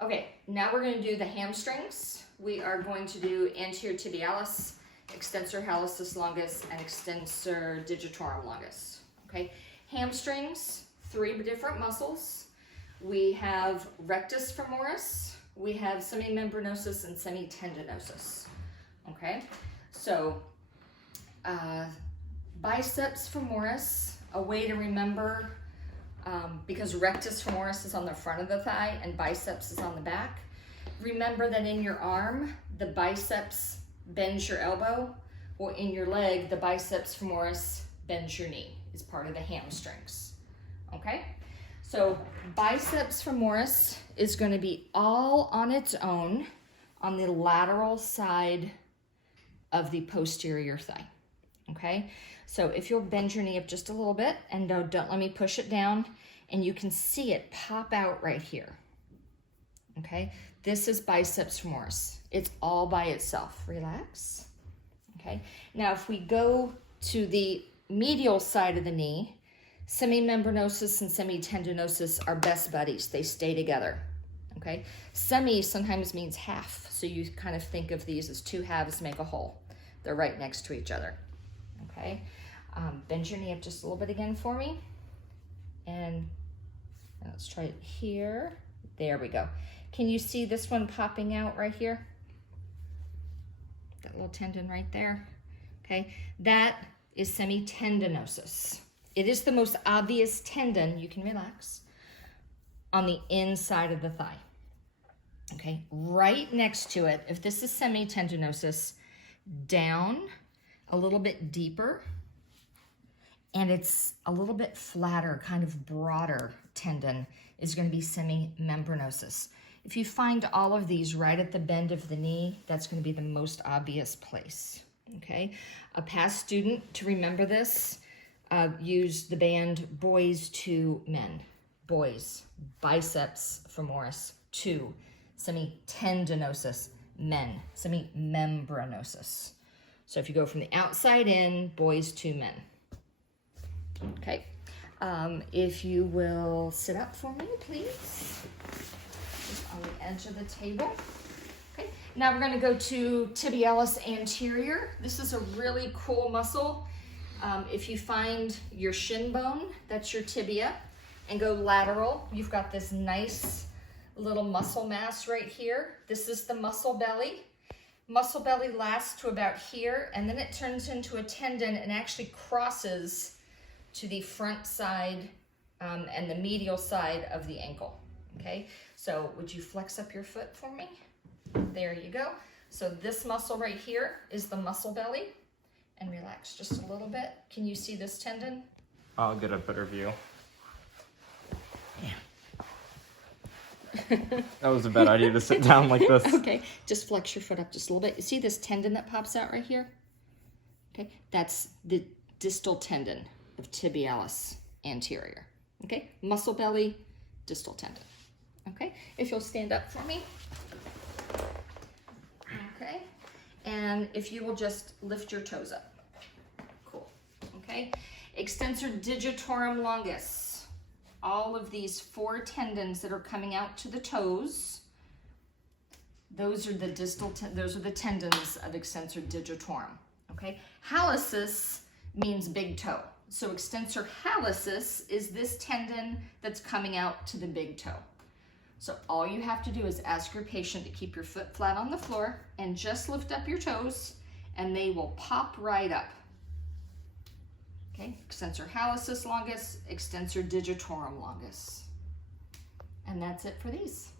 Okay, now we're going to do the hamstrings. We are going to do anterior tibialis, extensor hallucis longus, and extensor digitorum longus. Okay, hamstrings, 3 different muscles. We have rectus femoris, we have semimembranosus and semitendinosus. Okay, so biceps femoris, a way to remember, because rectus femoris is on the front of the thigh and biceps is on the back. Remember that in your arm, the biceps bends your elbow, or in your leg, the biceps femoris bends your knee. Is part of the hamstrings. Okay, so biceps femoris is going to be all on its own on the lateral side of the posterior thigh. Okay, so if you'll bend your knee up just a little bit, and don't let me push it down, and you can see it pop out right here. Okay, this is biceps femoris. It's all by itself. Relax. Okay, now if we go to the medial side of the knee, semimembranosus and semitendinosus are best buddies. They stay together. Okay, semi sometimes means half, so you kind of think of these as 2 halves make a whole. They're right next to each other. Okay, bend your knee up just a little bit again for me, and let's try it here. There we go. Can you see this one popping out right here? That little tendon right there. Okay, that is semitendinosus. It is the most obvious tendon, you can relax, on the inside of the thigh. Okay, right next to it, if this is semitendinosus, down a little bit deeper, and it's a little bit flatter, kind of broader tendon, is going to be semimembranosus. If you find all of these right at the bend of the knee, that's going to be the most obvious place. Okay, a past student, to remember this, use the band boys to men. Boys, biceps femoris, 2, semitendinosus, men, semimembranosus. So if you go from the outside in, boys to men. Okay, if you will sit up for me, please. Just on the edge of the table. Okay, now we're going to go to tibialis anterior. This is a really cool muscle. If you find your shin bone, that's your tibia, and go lateral, you've got this nice little muscle mass right here. This is the muscle belly. Muscle belly lasts to about here, and then it turns into a tendon and actually crosses to the front side and the medial side of the ankle. Okay, so would you flex up your foot for me? There you go. So this muscle right here is the muscle belly, and relax just a little bit. Can you see this tendon? I'll get a better view. Yeah. That was a bad idea to sit down like this. Okay, just flex your foot up just a little bit. You see this tendon that pops out right here? Okay, that's the distal tendon of tibialis anterior. Okay, muscle belly, distal tendon. Okay, if you'll stand up for me. Okay, and if you will just lift your toes up. Cool. Okay, extensor digitorum longus. All of these 4 tendons that are coming out to the toes, those are the those are the tendons of extensor digitorum. Okay, hallucis means big toe. So extensor hallucis is this tendon that's coming out to the big toe. So all you have to do is ask your patient to keep your foot flat on the floor and just lift up your toes, and they will pop right up. Okay, extensor hallucis longus, extensor digitorum longus. And that's it for these.